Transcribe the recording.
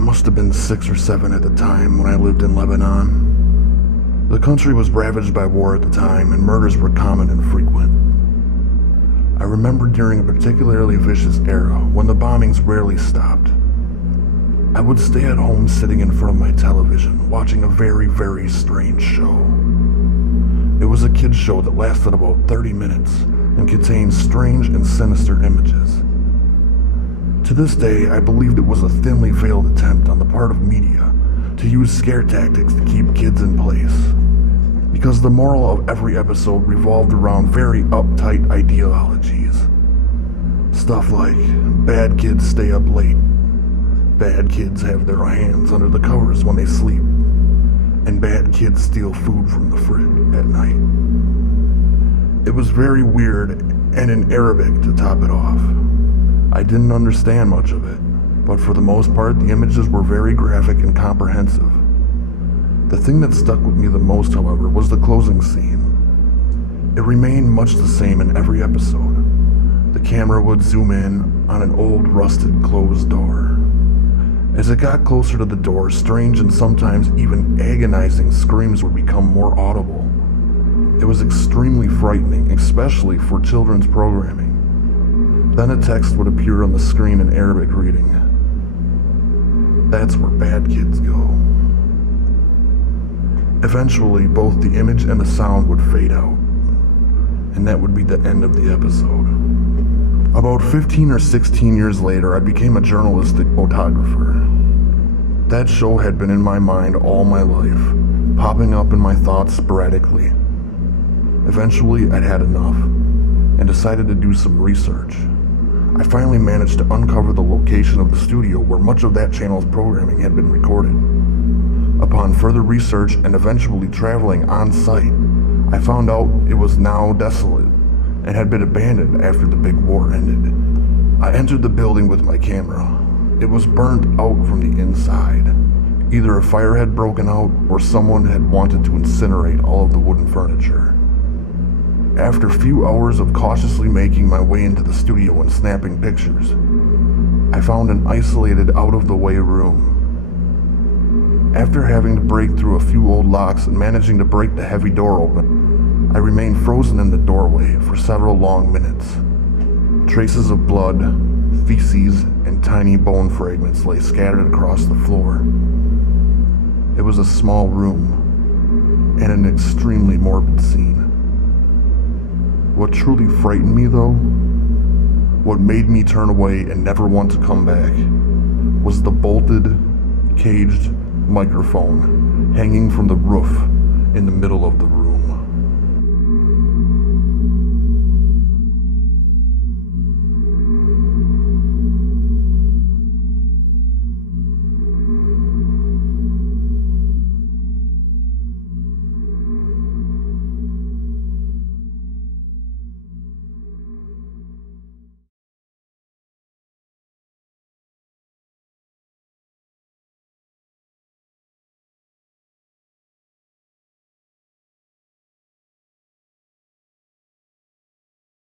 must have been 6 or 7 at the time when I lived in Lebanon. The country was ravaged by war at the time, and murders were common and frequent. I remember during a particularly vicious era when the bombings rarely stopped. I would stay at home sitting in front of my television, watching a very, very strange show. It was a kid's show that lasted about 30 minutes and contained strange and sinister images. To this day, I believed it was a thinly veiled attempt on the part of media to use scare tactics to keep kids in place, because the moral of every episode revolved around very uptight ideologies. Stuff like, bad kids stay up late, bad kids have their hands under the covers when they sleep, and bad kids steal food from the fridge at night. It was very weird, and in Arabic to top it off. I didn't understand much of it, but for the most part the images were very graphic and comprehensive. The thing that stuck with me the most, however, was the closing scene. It remained much the same in every episode. The camera would zoom in on an old, rusted, closed door. As it got closer to the door, strange and sometimes even agonizing screams would become more audible. It was extremely frightening, especially for children's programming. Then a text would appear on the screen in Arabic reading, "That's where bad kids go." Eventually, both the image and the sound would fade out, and that would be the end of the episode. About 15 or 16 years later, I became a journalistic photographer. That show had been in my mind all my life, popping up in my thoughts sporadically. Eventually, I'd had enough, and decided to do some research. I finally managed to uncover the location of the studio where much of that channel's programming had been recorded. Upon further research and eventually traveling on site, I found out it was now desolate and had been abandoned after the big war ended. I entered the building with my camera. It was burnt out from the inside. Either a fire had broken out or someone had wanted to incinerate all of the wooden furniture. After a few hours of cautiously making my way into the studio and snapping pictures, I found an isolated, out-of-the-way room. After having to break through a few old locks and managing to break the heavy door open, I remained frozen in the doorway for several long minutes. Traces of blood, feces, and tiny bone fragments lay scattered across the floor. It was a small room, and an extremely morbid scene. What truly frightened me, though, what made me turn away and never want to come back, was the bolted, caged microphone hanging from the roof in the middle of the room.